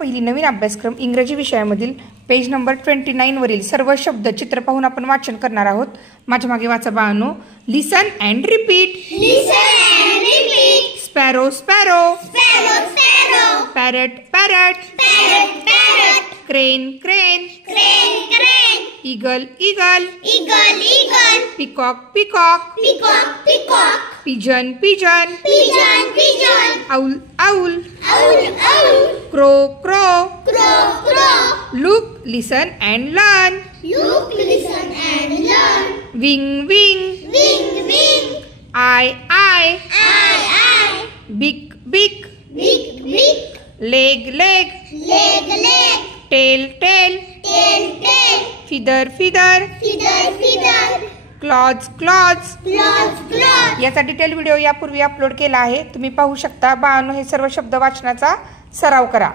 पहिली नवीन अभ्यासक्रम इंग्रजी विषयामधील पेज नंबर 29 वरील सर्व शब्द चित्र पाहून आपण वाचन करणार आहोत। माझ्या मागे वाचा बाळांनो। Listen and repeat. Sparrow sparrow, parrot parrot, crane crane, eagle eagle, peacock peacock, pigeon pigeon, owl owl, crow crow, look listen and learn, wing wing, eye eye, beak beak, leg leg, tail tail, feather feather, claws claws. याचा detail video यापूर्वी upload केला आहे, तुम्ही पाहू शकता। बाळांनो, हे सर्व शब्द वाचनाचा सराव करा।